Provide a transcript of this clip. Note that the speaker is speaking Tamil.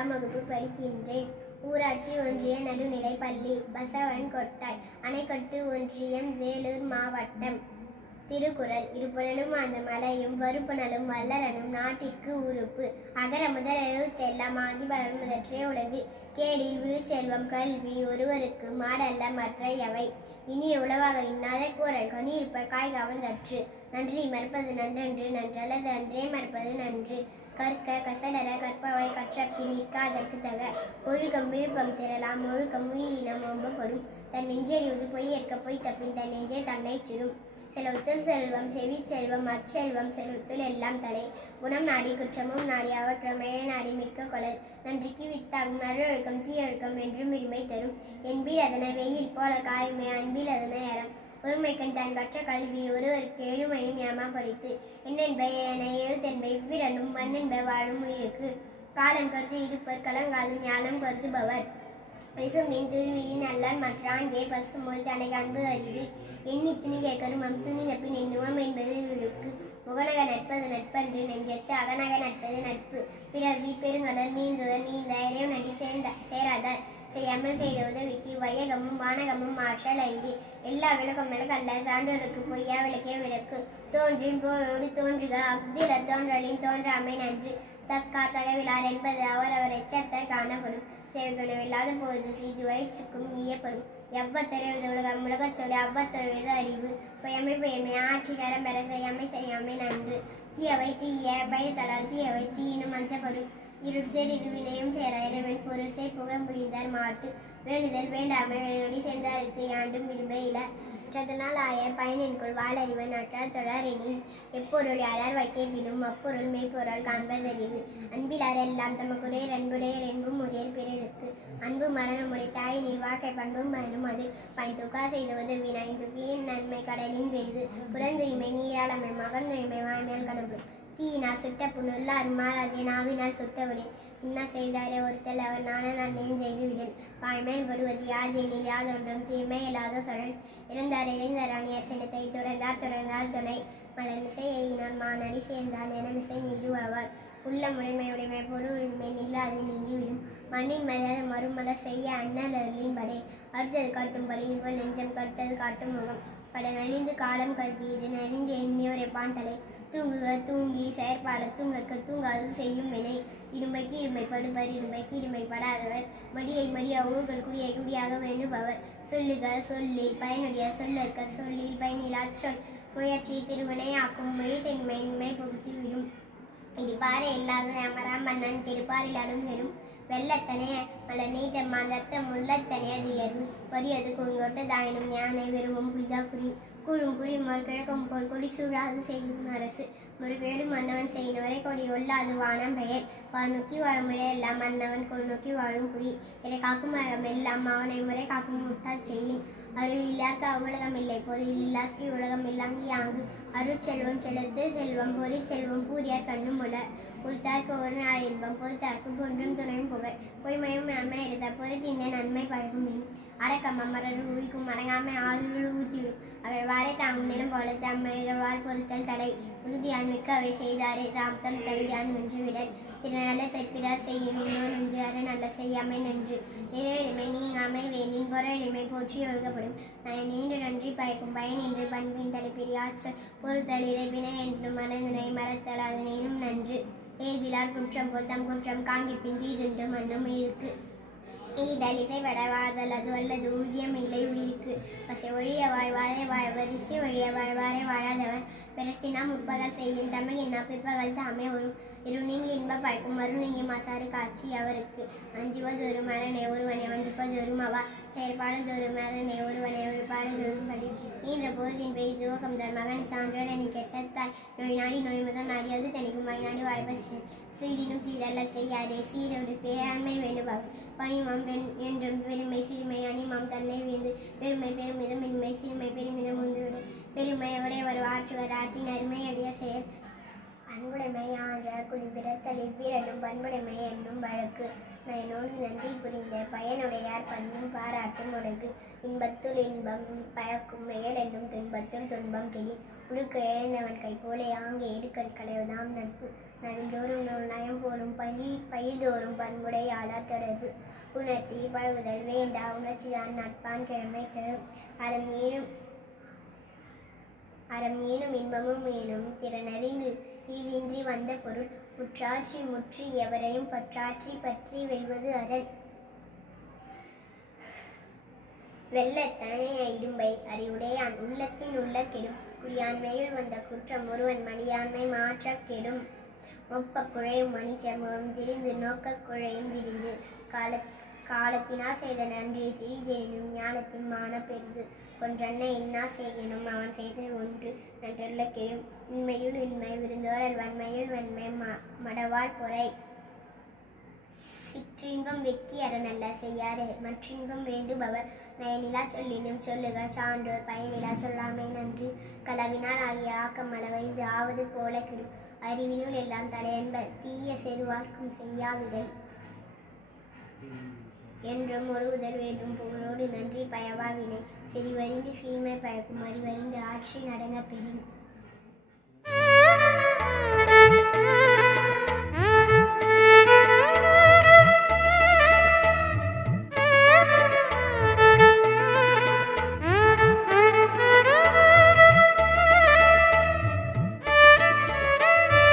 4ஆம் வகுப்பு படிக்கின்றேன். ஊராட்சி ஒன்றிய நடுநிலைப் பள்ளி, பசவன் கொட்டாய், அணைக்கட்டு ஒன்றியம், வேலூர் மாவட்டம். திருக்குறள். இருப்புணலும் அந்த மலையும் வறுப்புணலும் வல்லரனும் நாட்டிற்கு உறுப்பு. அகர முதல் எழுத்தெல்லாம் ஆதிபகவன் முதற்றே உலகு. கேடில் வீழ்ச்செல்வம் கல்வி ஒருவருக்கு மாடல்ல மற்றையவை. இனிய உளவாக இன்னாத கூறல் கனி இருப்ப காய்காவல் தற்று. நன்றி மறப்பது நன்றன்று, நன்றல்லது நன்றே மறப்பது நன்று. கற்க கசடர கற்பவை கற்றப்பின் நிற்காதற்கு தக. ஒழுக்கம் விழுப்பம் திரளாம் ஒழுக்கம் உயிரினம் ஒம்பப்படும். தன் நெஞ்செறிவது பொய் ஏற்க பொய் தப்பின் தன் நெஞ்சே தன்னை சுடும். செலவுத்துள் செல்வம் செவிச்செல்வம் அச்செல்வம் செல்வத்துள் எல்லாம் தலை. குணம் நாடி குற்றமும் நாடி அவற்றமைய நாடி மிக்க கொளல். நன்றிக்கு வித்தாகும் நல்லொழுக்கம் தீயொழுக்கம் என்றும் இனிமை தரும். என்பில் அதனை வெயில் போல காயுமே அன்பில் அதனை அறம். ஒருமைக்கண் தான் கற்ற கல்வி ஒருவருக்கு எழுமையும் ஏமா படித்து. என்னென்ப என எழுத்தென்ப இவ்விரண்டும் மண்ணென்ப வாழும் உயிருக்கு. காலம் கருத்து இருப்பர் கலங்காது ஞானம் கருதுபவர். பெசுமின் துருவியின் நல்லான் மற்றாங்கே பசுமொழி தனக்கு அன்பு அறிவு. எண்ணி துணிய கருமம் துணிதப்பின் எண்ணுவம் என்பது இருக்கு. முகநக நட்பது நட்பன்று நெஞ்சத்து அகநக நட்பது நட்பு. பிறவி பெருங்கடல் நீந்துவர் நீந்த இறைவன் அடி சேராதார். செய்யாமல் செய்த உதவிக்கு வையகமும் வானகமும் ஆற்றல் அறிவு. எல்லா விளக்கம் விளக்கல்ல சான்றோருக்கு பொய்யா விளக்கே விளக்கு. தோன்றின் போரோடு தோன்றுக அஃதில தோன்றலின் தோன்றாமை நன்று. தக்கா தகவிலார் என்பது அவரவர் எச்சத்தை காணப்படும். சேவைகனவில்லாத பொழுது செய்து வயிற்றுக்கும் ஈயப்படும். எவ்வத்தொழிவது உலகம் உலகத்தோடு அவ்வத்தொழிவது அறிவு. பொய்யமை பொய்யமை ஆட்சி தரம் பெற செய்யாமை செய்யாமை நன்று. தீயவை தீய பயத்தலால் தீயவை தீயினும் அஞ்சப்படும். இருள் சேர் இருவினையும் சேர இறைவன் பொருள் செய் புக முடிந்தார் மாட்டு. வேண்டுதல் வேண்டாமை வேணொடி சேர்ந்தாருக்கு யாண்டும் விரும்ப இல. அற்றதனால் ஆயர் பயனின்கொள் வாழறிவன் அற்றார் தொடரெனின். எப்பொருள் யாரார் வைக்கினும் அப்பொருள் மெய்ப்பொருள் காண்பதறிவு. அன்பிலார் எல்லாம் தமக்குடைய அன்புடையர் என்பும் உரியர் பிறருக்கு. அன்பு மரணமுறை தாயினில் வாக்கை பண்பும் பயனும் அது. பயன்தூக்கா செய்துவது வினை துக்கியின் நன்மை கடலின் பெரிது. புறந்தூய்மை நீராளமை மகந்தூய்மை வாய்மையால் கணப்படும். தீயினால் சுட்ட புண்ணுள்ள அருமாறாதே நாவினால் சுட்டவரே. இன்னா செய்தாரே ஒருத்தல் அவர் நாணனால் செய்து விடல். வாய்மேல் வருவது யாதெனில் யாதொன்றும் தீமை இல்லாத சொல். இறந்தார் இறைந்தார் அணியர் சினத்தை துறந்தார் துறந்தார் துணை. மலர்மிசை எயினால் மானடி சேர்ந்தால் எனமிசை நீடுவார். உள்ள உடைமை பொருள் உரிமை நில்லாது நீங்கிவிடும். மண்ணின் மலர் மறுமலர் செய்ய அண்ணல் அருளின் படை. அடுத்தது காட்டும் பலியின் போல் நெஞ்சம் கருத்தது காட்டும் முகம். படை நலிந்து காலம் கருதியது நலிந்து எண்ணியோரைப்பான் தலை. தூங்குக தூங்கி செயற்பாடு தூங்கற்க தூங்காது செய்யும் வினை. இருமைக்கு இருமைப்படுவர் இருமைக்கு இருமைப்படாதவர். மடியை மடியா ஊர்கள் குடியை குடியாக வேண்டுபவர். சொல்லுக சொல்லில் பயனுடைய சொல்லற்க சொல்லில் பயனிலா சொல். முயற்சி திருவினை ஆக்கும் முயற்றின்மை புகுத்தி விடும். இடிப்பாறை இல்லாத அமராம் மன்னன் திருப்பாரில் அருங்கெடும். வெள்ளத்தனே மல நீட்ட மாந்தத்த முள்ளத்தனே அது உயர்வு. பரியது குங்கொட்ட தாயினும் யானை வெறுவும் புரிதா குறி. கூழும் குடி மறுகிழக்கும் போல் கொடி சூழாது செய்யும் அரசு. முருகேடு மன்னவன் செய்யினவரை கொடி கொள்ளாது வானம் பெயர். வானோக்கி வாழும் முறை எல்லாம் மன்னவன் கொள் நோக்கி வாழும் குடி. இதை காக்கும் எல்லாம் அவனை முறை காக்கும் முட்டால் செய்யும். அருள் இல்லார்க்கு அவ்வுலகம் இல்லை பொருள் இல்லார்க்கு உலகம் இல்லாங்கி யாங்கு. அருட்செல்வம் செலுத்து செல்வம் பொறி செல்வம் பூரியார் கண்ணும் உல. உள்தார்க்கு ஒரு நாள் இன்பம் பொறுத்தார்க்கு பொன்றும் துணையும் புகழ். பொய்மையும் நன்மை எடுத்த பொறுத்திந்த நன்மை பழகும் மீன். அடக்கம் அமரர் ஊய்க்கும் அடங்காமை ஆறுகள் ஊத்திவிடும். அகழ்வாரை தாங்கும் நிலம் போல தம்மை இகழ்வார் பொறுத்தல் தடை. உறுதியான் மிக்க அவை செய்தாரே தாம் தம் தகுதியான் வென்றுவிடல். திருநல்ல தைப்பிடார் செய்யும் நன்று அற நல்ல செய்யாமை நன்று. நிற எளிமை நீங்காமை வேண்டின் புற எளிமை போற்றி ஒழுகப்படும். நீண்டு நன்றி பயக்கும் பயன் என்று பண்பின் தலைப்பிரியாச்சல் பொறுத்தல் இறைவினை என்று மறந்தனை மறத்தல் அதனேனும் நன்று. ஏதிலார் குற்றம் போல் தம் குற்றம் காங்கிப்பின் தீதுண்டு மன்னும் இருக்கு. ஈதல் இசை வடவாதல் அது அல்லது ஊதியம் இல்லை உயிருக்கு. பசை ஒழிய வாழ்வாரே வாழ்வர் இசை ஒழிய வாழ்வாரே வாழாதவர். பிறக்கினா முற்பகல் செய்யும் தமிழினா பிற்பகல் தாமே வரும். இரு நீங்கி இன்ப பயக்கும் மறு நீங்கி மாசாறு காட்சி அவருக்கு. அஞ்சுவதொரு மரணே ஒருவனை வஞ்சிப்பதொரும் அவா. செயற்பாடுதொரு மரணே ஒருவனை ஒரு பாடுதொரும் படி. நீன்ற போதின் பெய் துவகம் தன் மகன் சான்றோர் என கெட்டத்தாய். நோய் நாடி நோய் முதல் நாடி அது தனிக்கும் வாய் நாடி வாய்ப்ப சீரினும் சீரல்ல செய்யாரே. சீரோடு பேராண்மை வேண்டுபவர். பணிமாம் பெண் என்றும் பெருமை சிறுமை அணிமாம் தன்னை வீழ்ந்து. பெருமை பெருமிதம் இன்மை சிறுமை பெருமிதம் உந்துவிடு. பெருமை உடையவர் ஆற்றுவர் ஆற்றின் அருமை அடிய செயல். அன்புடைமை ஆன்ற குடி பிறத்தல் இவ்விரண்டும் பண்புடைமை என்னும் வழக்கு. நயனோடு நன்றி புரிந்த பயனுடையார் பண்பும் பாராட்டும் ஒழுகு. இன்பத்துள் இன்பம் பயக்கும் மேல் என்னும் துன்பத்துள் துன்பம் கெடின். உடுக்க எழுந்தவன் கைப்போல ஆங்கே எடுக்கல் களைவதாம் நட்பு. நவில்தோறும் நூல் நயம் போலும் பயில்தோறும் பண்புடையாளர் தொடர்பு. உணர்ச்சி பழகுதல் வேண்டா உணர்ச்சிதான் நட்பான் கிழமை தரும். அறம் ஏனும் இன்பமும் ஏனும் திறனறிந்து தீதின்றி வந்த பொருள். முற்றாட்சி முற்றி எவரையும் பற்றாட்சி பற்றி வெல்வது அரண். வெள்ளத்தனைய இடும்பை அறிவுடையான் உள்ளத்தின் உள்ள கெடும். குடியாண்மையில் வந்த குற்றம் ஒருவன் மடியாண்மை மாற்ற கெடும். ஒப்ப குழையும் மணிச்சமூகம் திரிந்து நோக்க குழையும் விரிந்து. காலத்தினால் செய்த நன்றி சிறிதெனும் ஞானத்தின் மான பெரிது. கொன்றன்னை இன்னா செய்யணும் அவன் செய்த ஒன்று நன்றுள்ள கெடும். உண்மையுள் உண்மை விருந்தோரல் வன்மையுள் வன்மை மடவார் பொறை. சிற்றின்பம் வெற்றி அறநல்ல செய்யாறு மற்றின்பம் வேண்டுபவர். நயனிலா சொல்லினும் சொல்லுக சான்றோர் பயனிலா சொல்லாமை நன்று. களவினால் ஆகிய ஆக்கம் அளவைந்து ஆவது போல கெடும். அறிவினுள் எல்லாம் தலையன்ப தீய செருவார்க்கும் செய்யாவிடல். என்றும் ஒருவுதல் வேண்டும் புகழோடு நன்றி பயவா வினை. செறிவறிந்து சீமை பயக்கும் அறிவறிந்து ஆட்சி நடங்க பெறின்.